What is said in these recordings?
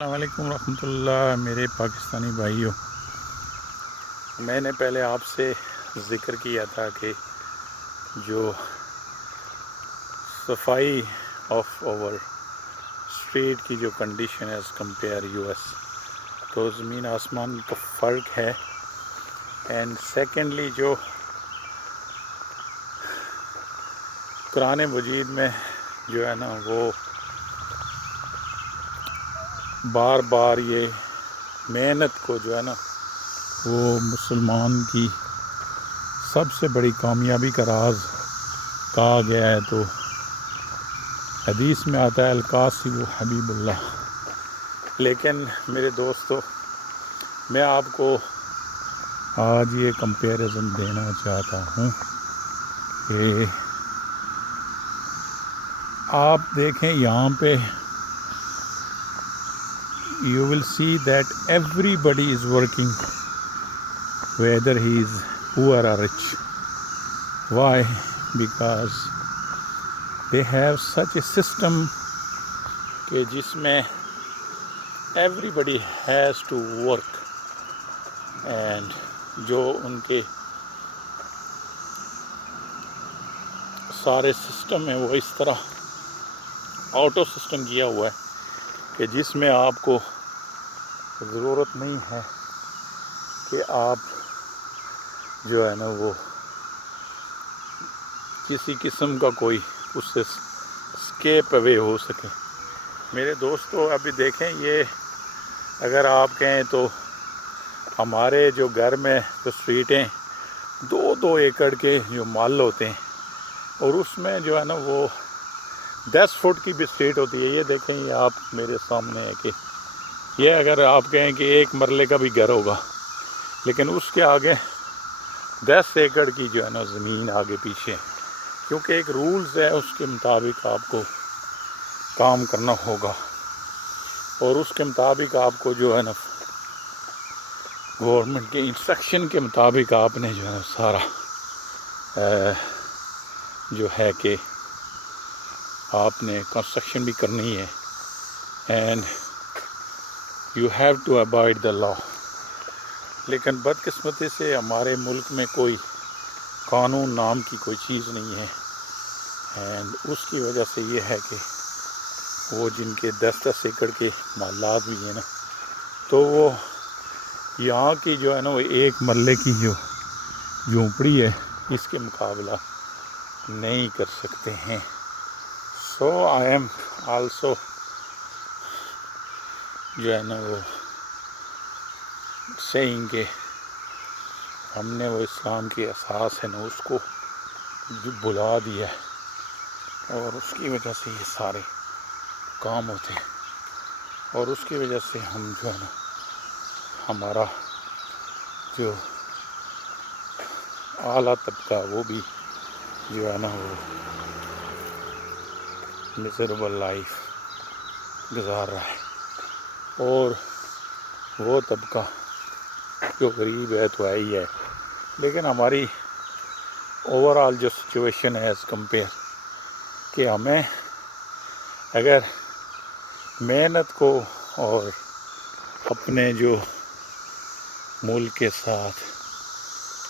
السلام علیکم ورحمۃ اللہ میرے پاکستانی بھائیوں، میں نے پہلے آپ سے ذکر کیا تھا کہ جو صفائی آف اوور اسٹریٹ کی جو کنڈیشن ہے ایز کمپیئر یو ایس، تو زمین آسمان کا فرق ہے. اینڈ سیکنڈلی جو قرآن مجید میں جو ہے نا وہ بار بار یہ محنت کو جو ہے نا وہ مسلمان کی سب سے بڑی کامیابی کا راز کہا گیا ہے. تو حدیث میں آتا ہے القاسب حبیب اللہ. لیکن میرے دوستو، میں آپ کو آج یہ کمپیریزن دینا چاہتا ہوں کہ آپ دیکھیں یہاں پہ you will see that everybody is working whether he is poor or rich. Why? Because they have such a system کہ جس میں everybody has to work and جو ان کے سارے سسٹم ہیں وہ اس طرح آٹو سسٹم کیا ہوا ہے کہ جس میں آپ کو ضرورت نہیں ہے کہ آپ جو ہے نا وہ کسی قسم کا کوئی اس سے اسکیپ اوے ہو سکے. میرے دوستو ابھی دیکھیں، یہ اگر آپ کہیں تو ہمارے جو گھر میں جو اسٹریٹیں 2 ایکڑ کے جو مال ہوتے ہیں اور اس میں جو ہے نا وہ 10 فٹ کی بھی اسٹریٹ ہوتی ہے. یہ دیکھیں، یہ آپ میرے سامنے ہے کہ یہ اگر آپ کہیں کہ 1 مرلے کا بھی گھر ہوگا، لیکن اس کے آگے 10 ایکڑ کی جو ہے نا زمین آگے پیچھے، کیونکہ ایک رولز ہے اس کے مطابق آپ کو کام کرنا ہوگا اور اس کے مطابق آپ کو جو ہے نا گورنمنٹ کے انسٹرکشن کے مطابق آپ نے جو ہے نا سارا جو ہے کہ آپ نے کنسٹرکشن بھی کرنی ہے. And you have to abide the law. لیکن بدقسمتی سے ہمارے ملک میں کوئی قانون نام کی کوئی چیز نہیں ہے. اینڈ اس کی وجہ سے یہ ہے کہ وہ جن کے 10 ایکڑ کے محلات بھی ہیں نا، تو وہ یہاں کی جو ہے نا وہ 1 مرلے کی جو جھونپڑی ہے اس کے مقابلہ نہیں کر سکتے ہیں. سو آئی ایم آلسو جو ہے نا وہ سیئنگ کہ ہم نے وہ اسلام کی اساس ہے نا اس کو بلا دیا ہے اور اس کی وجہ سے یہ سارے کام ہوتے ہیں اور اس کی وجہ سے ہم جو ہے نا ہمارا جو اعلیٰ طبقہ وہ بھی جو ہے نا وہ میزریبل لائف گزار رہا ہے، اور وہ طبقہ جو غریب ہے تو ہے ہی ہے. لیکن ہماری اوور آل جو سچویشن ہے ایز کمپیئر کہ ہمیں اگر محنت کو اور اپنے جو ملک کے ساتھ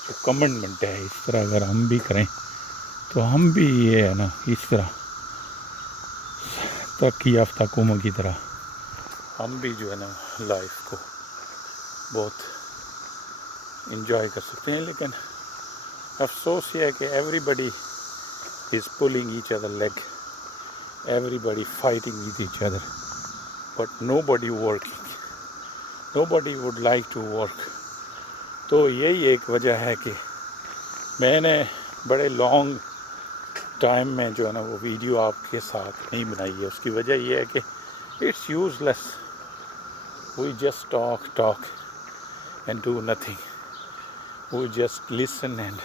جو کمٹمنٹ ہے اس طرح اگر ہم بھی کریں تو ہم بھی یہ ہے نا اس طرح ترقی یافتہ قوموں کی طرح ہم بھی جو ہے نا لائف کو بہت انجوائے کر سکتے ہیں. لیکن افسوس یہ ہے کہ everybody is pulling each other leg, everybody fighting with each other, but nobody working, nobody would like to work. تو یہی ایک وجہ ہے کہ میں نے بڑے لانگ ٹائم میں جو ہے نا وہ ویڈیو آپ کے ساتھ نہیں بنائی ہے. اس کی وجہ یہ ہے کہ it's useless, we just talk and do nothing, we just listen and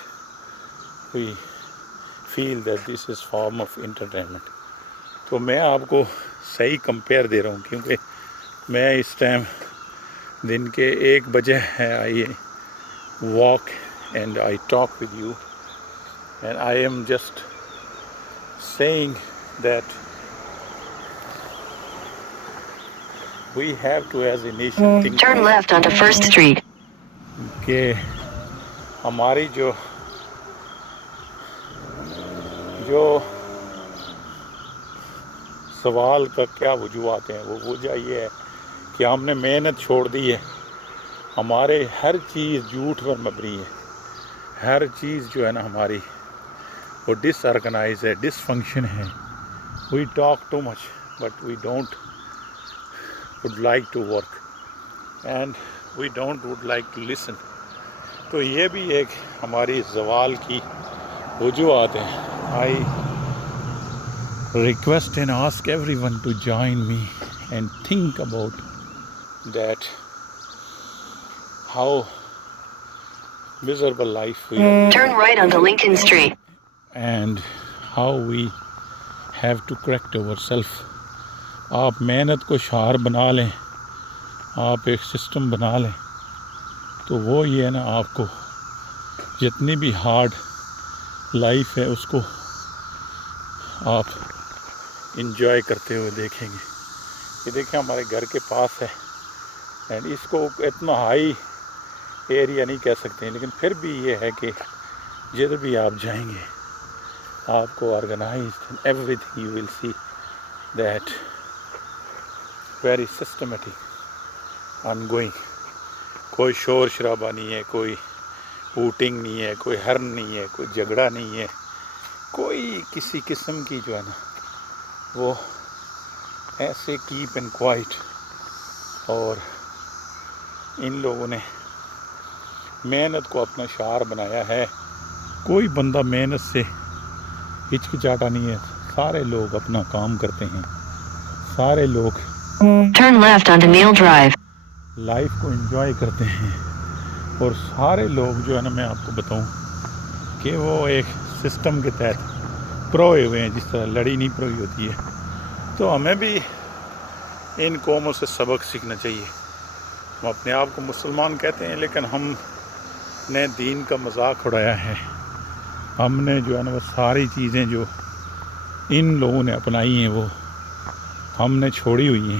we feel that this is form of entertainment. تو میں آپ کو صحیح کمپیئر دے رہا ہوں کیونکہ میں اس ٹائم دن کے 1 بجے ہے I walk and I talk with you and I am just saying that we have to as a nation think Turn left onto First Street. کہ ہماری جو سوال کا کیا وجوہات ہیں، وہ وجہ یہ ہے کہ ہم نے محنت چھوڑ دی ہے، ہمارے ہر چیز جھوٹ پر مبنی ہے، ہر چیز جو ہے نا ہماری وہ ڈس آرگنائز ہے، ڈس فنکشن ہے. We talk too much but we don't would like to work and we don't would like to listen. تو یہ بھی ایک ہماری زوال کی وجوہات ہیں. آئی request and ask everyone to join me and think about that, how miserable life we are Turn right onto Lincoln Street. and how we have to correct ourselves. آپ محنت کو شعار بنا لیں، آپ ایک سسٹم بنا لیں، تو وہ یہ ہے نا آپ کو جتنی بھی ہارڈ لائف ہے اس کو آپ انجوائے کرتے ہوئے دیکھیں گے. یہ دیکھیں ہمارے گھر کے پاس ہے، اینڈ اس کو اتنا ہائی ایریا نہیں کہہ سکتے ہیں، لیکن پھر بھی یہ ہے کہ جدھر بھی آپ جائیں گے آپ کو organised everything, you will see that very systematic ongoing. کوئی شور شرابہ نہیں ہے، کوئی ہوٹنگ نہیں ہے، کوئی ہرن نہیں ہے، کوئی جھگڑا نہیں ہے، کوئی کسی قسم کی جو ہے نا وہ ایسے کیپ اینڈ کوائٹ. اور ان لوگوں نے محنت کو اپنا شعار بنایا ہے. کوئی بندہ محنت سے ہچکچاتا نہیں ہے، سارے لوگ اپنا کام کرتے ہیں، سارے لوگ Turn left onto Neil Drive. Life کو انجوائے کرتے ہیں، اور سارے لوگ جو ہے نا میں آپ کو بتاؤں کہ وہ ایک سسٹم کے تحت پروئے ہوئے ہیں، جس طرح لڑی نہیں پروئی ہوتی ہے. تو ہمیں بھی ان قوموں سے سبق سیکھنا چاہیے. ہم اپنے آپ کو مسلمان کہتے ہیں، لیکن ہم نے دین کا مذاق اڑایا ہے. ہم نے جو ہے نا وہ ساری چیزیں جو ان لوگوں نے اپنائی ہیں وہ ہم نے چھوڑی ہوئی ہیں.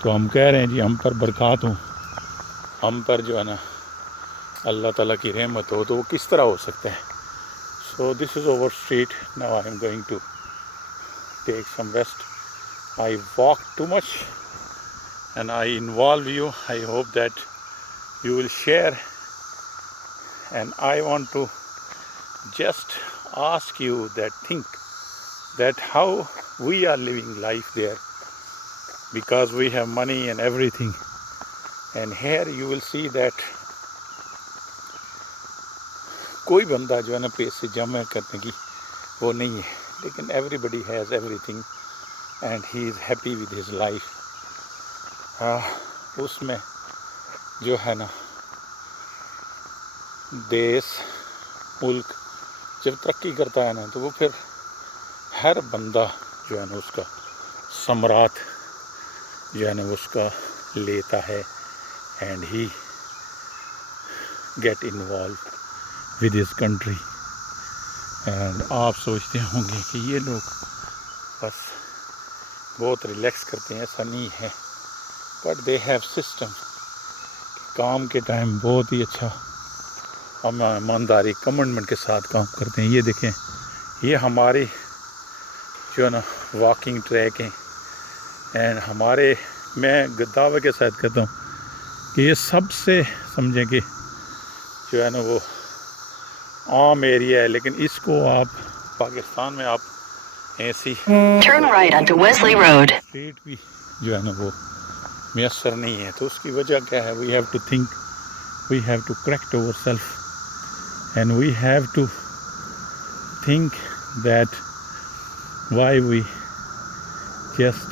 تو ہم کہہ رہے ہیں جی ہم پر برکات ہوں، ہم پر جو ہے نا اللہ تعالیٰ کی رحمت ہو، تو وہ کس طرح ہو سکتا ہے. So this is over street. Now I am going to take some rest. I walk too much and I involve you. I hope that you will share, and I want to just ask you that think that how we are living life there, because we have money and everything, and here you will see that کوئی بندہ جو ہے نا پیسے جمع کرنے کی وہ نہیں ہے، لیکن everybody has everything and he is happy with his life. اس میں جو ہے نا دیس ملک جب ترقی کرتا ہے نا تو وہ پھر ہر بندہ جو ہے نا اس کا ثمرات جو ہے نا اس کا لیتا ہے، and he get involve with his country. And آپ سوچتے ہوں گے کہ یہ لوگ بس بہت ریلیکس کرتے ہیں، ایسا نہیں ہے. But they have system. کام کے ٹائم بہت ہی اچھا ہم ایمانداری کمٹمنٹ کے ساتھ کام کرتے ہیں. یہ دیکھیں یہ ہماری جو ہے نا واکنگ ٹریک ہیں، اینڈ ہمارے میں دعوے کے ساتھ کہتا ہوں کہ یہ سب سے سمجھیں کہ جو ہے نا وہ عام ایریا ہے، لیکن اس کو آپ پاکستان میں آپ ایسی Turn right onto Wesley Road. Street بھی جو ہے نا وہ میسر نہیں ہے. تو اس کی وجہ کیا ہے؟ We have to think, we have to correct ourself, and we have to think that why we just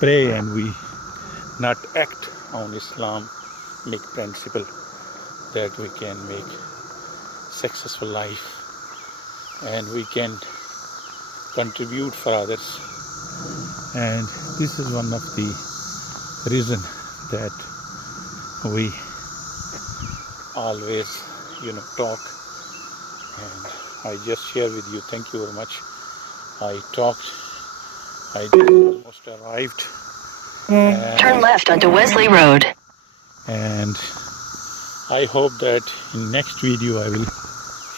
pray and we not act on Islamic principle that we can make successful life and we can contribute for others. And this is one of the reason that we always talk, and I just share with you. Thank you very much. I just almost arrived Turn left onto Wesley Road. And I hope that in next video I will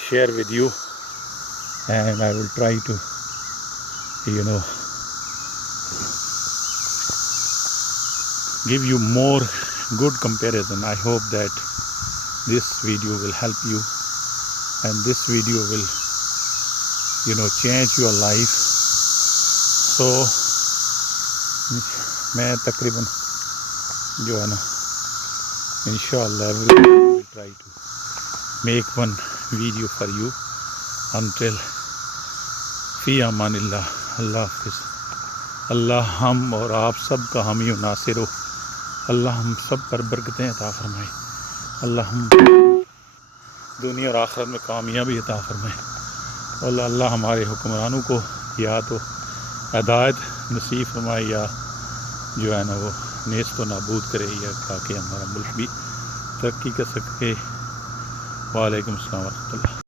share with you, and I will try to give you more good comparison. I hope that this video will help you, and this video will change your life. So میں تقریباً جو ہے نا انشاءاللہ every day I will try to make one video for you. Until فی امان اللہ. اللہ حافظ. اللہ ہم اور آپ سب کا حامی و ناصر ہو. اللہ ہم سب پر برکتیں عطا فرمائے. اللہ ہم دنیا اور آخرت میں کامیابی عطا فرمائے. اور اللہ ہمارے حکمرانوں کو یا تو ہدایت نصیب فرمائے یا جو ہے نا وہ نیست و نابود کرے, یا تاکہ ہمارا ملک بھی ترقی کر سکے. وعلیکم السلام ورحمۃ اللہ.